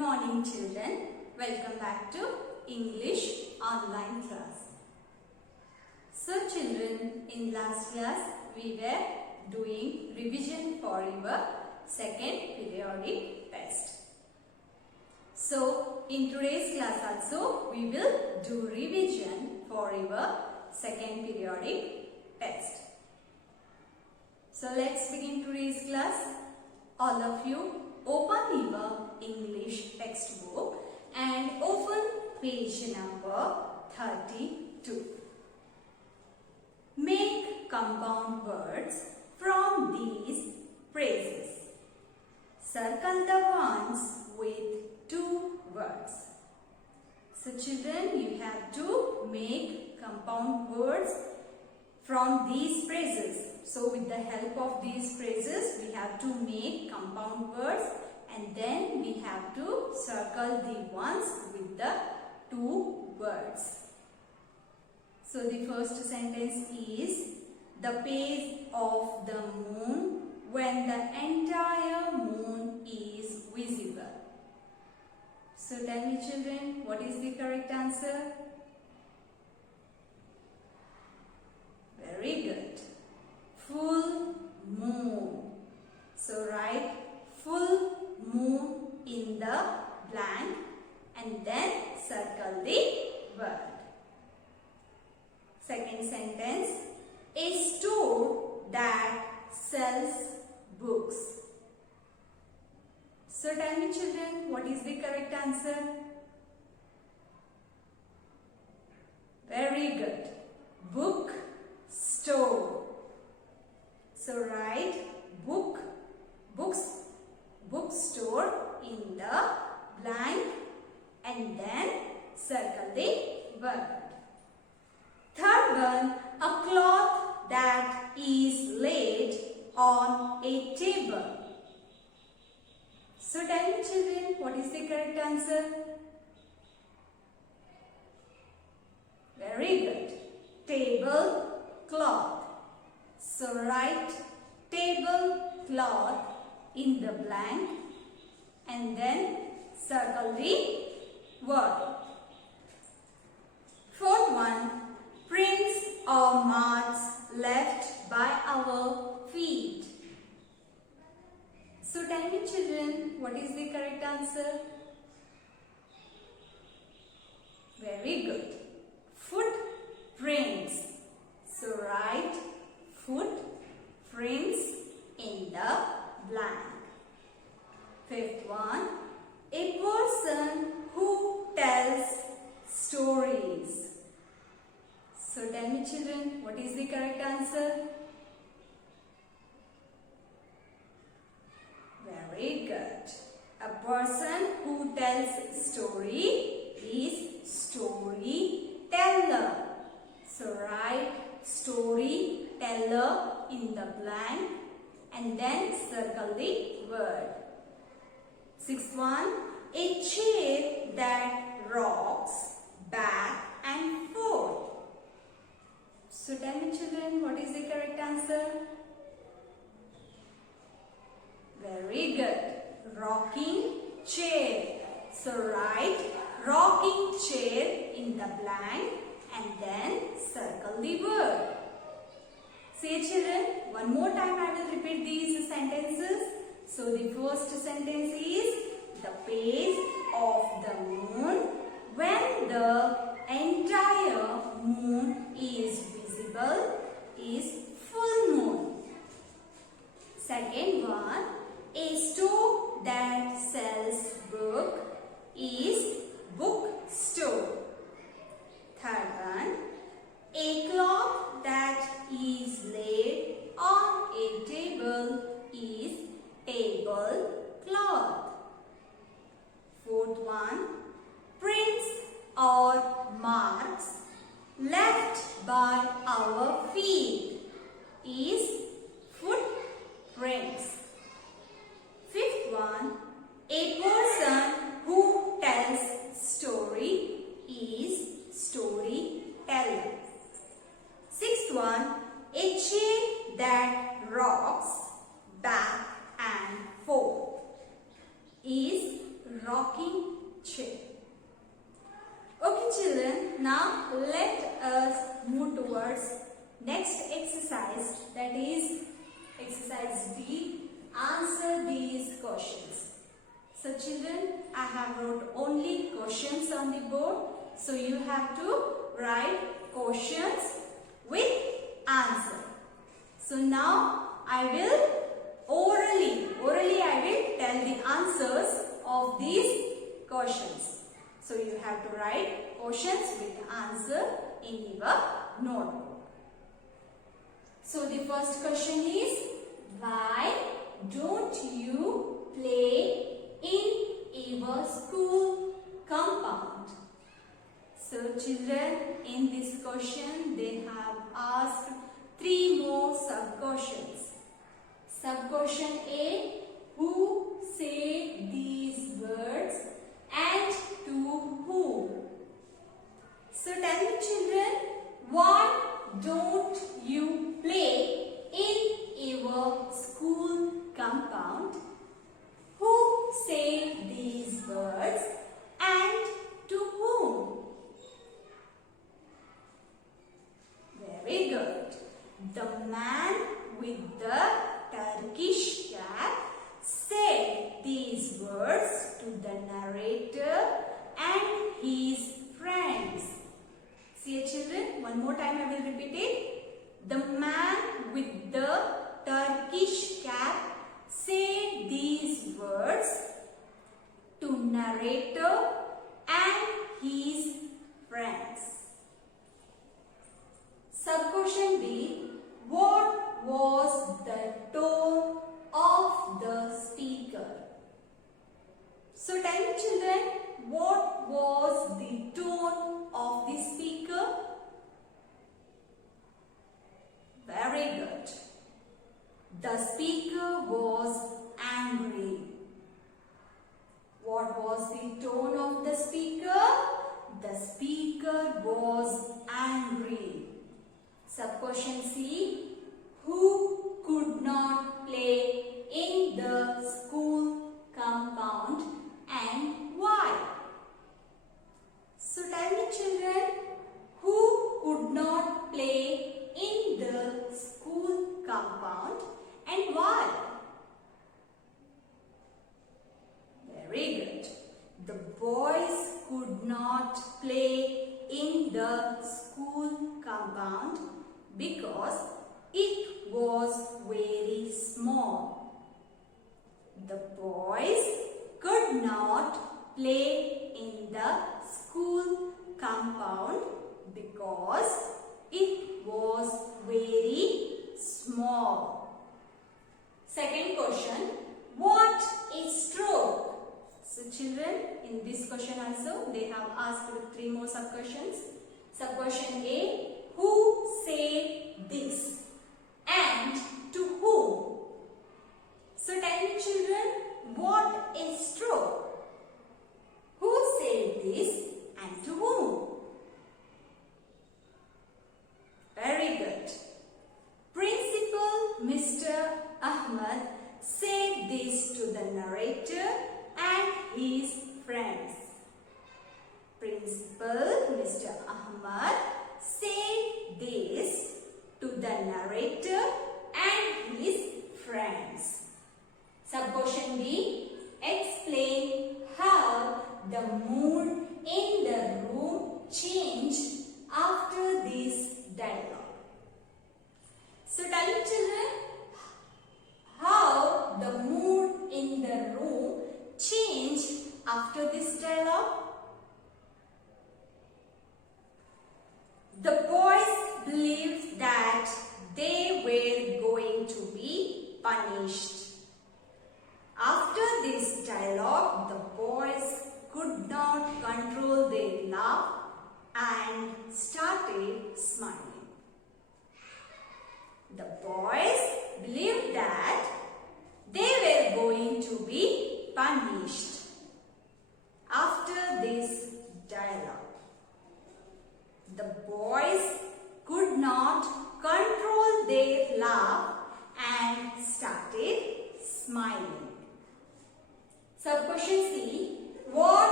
morning children. Welcome back to English online class. So children, in last class we were doing revision for your second periodic test. So in today's class also we will do revision for your second periodic test. So let's begin today's class. All of you open your English textbook and open page number 32. Make compound words from these phrases. Circle the ones with two words. So children, you have to make compound words from these phrases. So with the help of these phrases, we have to make compound words and then we have to circle the ones with the two words. So the first sentence is, the phase of the moon when the entire moon is visible. So tell me children, what is the correct answer? Very good. Full moon. So write full moon in the blank and then circle the word. Second sentence, a store that sells books. So tell me children, what is the correct answer? Very good. Book store. So write bookstore in the blank and then circle the word. Third one, a cloth that is laid on a table. So tell me children, what is the correct answer? Very good. Table cloth. So write table cloth in the blank and then circle the word. Fourth one, prints or marks left by our feet. So tell me children, what is the correct answer? Very good. Footprints. So write footprints in the blank. Fifth one, a person who tells stories. So tell me children, what is the correct answer? Very good. A person who tells story is storyteller. So write storyteller in the blank and then circle the word. Sixth one, a chair that rocks back and forth. So tell me children, what is the correct answer? Very good. Rocking chair. So write rocking chair in the blank and then circle the word. Say children, one more time I will repeat these sentences. So the first sentence is, the phase of the moon when the entire moon is visible is full moon. Second one, a store that sells book is bookstore. Third one, a cloth that is laid on a table is tablecloth. Fourth one, prints or marks left by our feet is footprints. Fifth one, a person who tells story is storyteller. Sixth one, a chair that rocks back and forth is rocking chair. Okay children, now let us move towards next exercise, that is exercise D. Answer these questions. So children, I have wrote only questions on the board. So you have to write questions with answer. So now I will orally I will tell the answers of these questions. So you have to write questions with answer in your notebook. So the first question is, why don't you play in your school compound? So children, in this question they have asked 3 more sub-questions. Sub-question A, who said these words and to whom? So tell me children, why don't you play in your school compound? Who said these words and to whom? Very good. The man with the Turkish cap said these words to the narrator and his friends. See children, one more time I will repeat it. The man with the Turkish cap said these words to narrator and his friends. Sub-question B, what was the tone of the speaker? So tell me children, what was the tone of the speaker? Very good. The speaker was angry. What was the tone of the speaker? The speaker was angry. Sub-question C, who could not play in the school compound and why? So tell me children, who could not play in the school compound and why? Very good. The boys could not play in the school compound because it was very small. The boys could not play in the school compound because it was very small. Second question, what is stroke? So children, in this question also they have asked 3 more sub-questions. Sub-question A, who said this and to whom? So tell me children, what is stroke? Who said this and to whom? Very good. Principal Mr. Ahmed said this to the narrator and his friends. Principal Mr. Ahmed said this to the narrator and his friends. Sub-question B, explain how the mood in the room changed after this dialogue. So tell me children, how the mood in the room changed after this dialogue? The boys believed that they were going to be punished. After this dialogue, the boys could not control their laugh and started smiling. The boys believed that they were going to be punished after this dialogue. The boys could not control their laugh and started smiling. Sub-question C,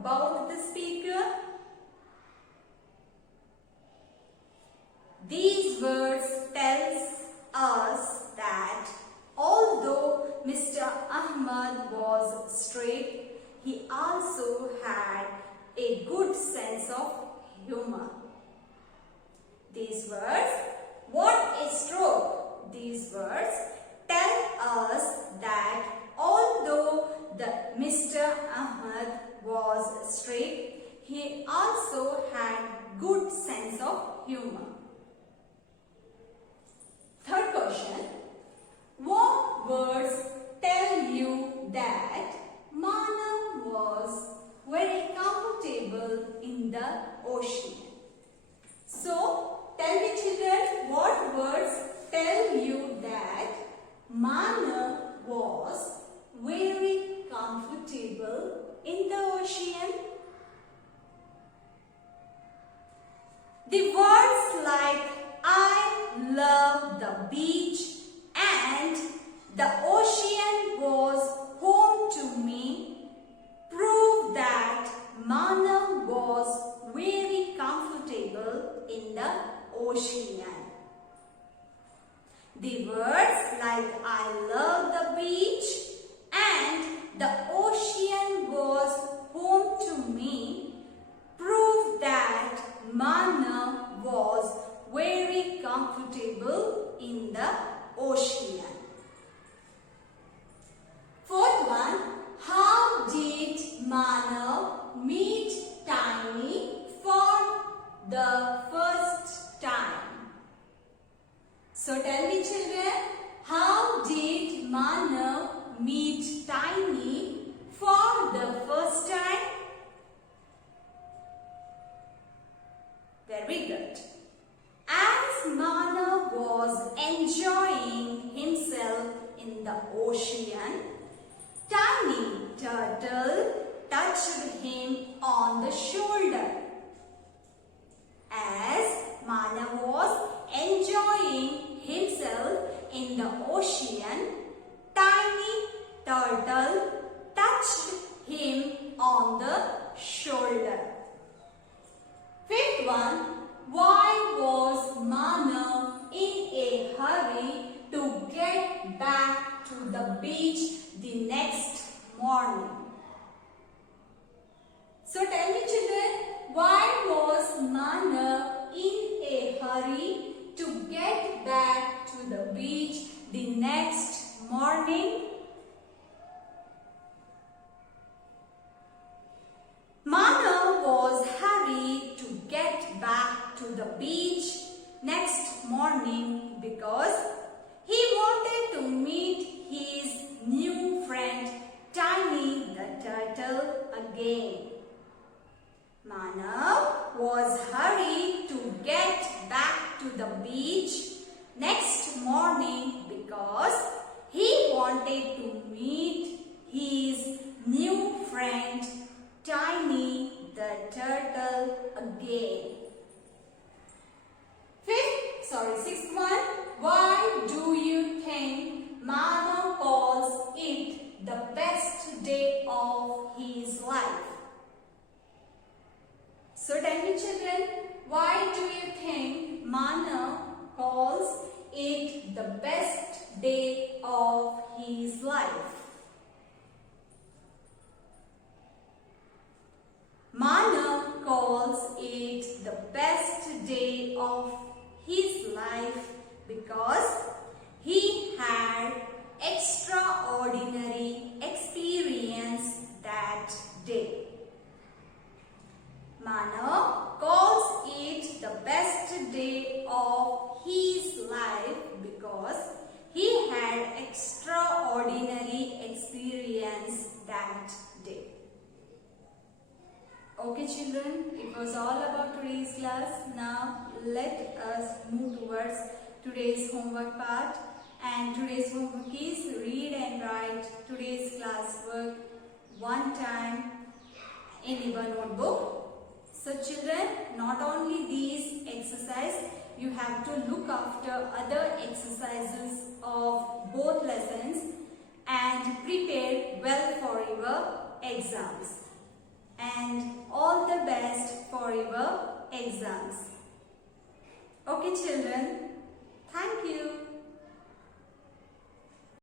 about the speaker? These words tells us that although Mr. Ahmad was strict, he also had a good sense of humor. These words, what a stroke! These words tell us that although Mr. Ahmad was strict, he also had good sense of humor. Third question, what words tell you that Manav was very comfortable in the ocean? So, tell me children, what words tell you that Manav was very comfortable in the ocean? The words like I love the beach and the ocean was home to me prove that Manav was very comfortable in the ocean. The words like I love the beach and the ocean was home to me prove that Manav was very comfortable in the ocean. Fourth one, how did Manav meet Tiny for the first time? So tell me children, how did Manav meet Tiny for the first time? Very good. As Manav was enjoying himself in the ocean, Tiny Turtle touched him on the shoulder. As Manav was enjoying himself in the ocean, Tiny Turtle touched him on the shoulder. Fifth one, why was Manav in a hurry to get back to the beach the next morning? So tell me children, why was Manav in a hurry to get back to the beach the next morning? Manav was hurried to get back to the beach next morning because he wanted to meet his new friend Tiny the Turtle again. Manav was hurried to get back to the beach next morning because he wanted to meet his new friend Tiny the Turtle again. Sixth one, why do you think Manav calls it the best day of his life? So tell me children, why do you think Manav calls it the best day of his life? Manav calls it the best day of his life because he had extraordinary experience that day. Manav calls it the best day of his life because he had extraordinary experience that day. Okay children, it was all about today's class. Now let us move towards today's homework part. And today's homework is read and write today's class work one time in your notebook. So children, not only these exercises, you have to look after other exercises of both lessons and prepare well for your exams. and all the best for your exams. Okay children, thank you.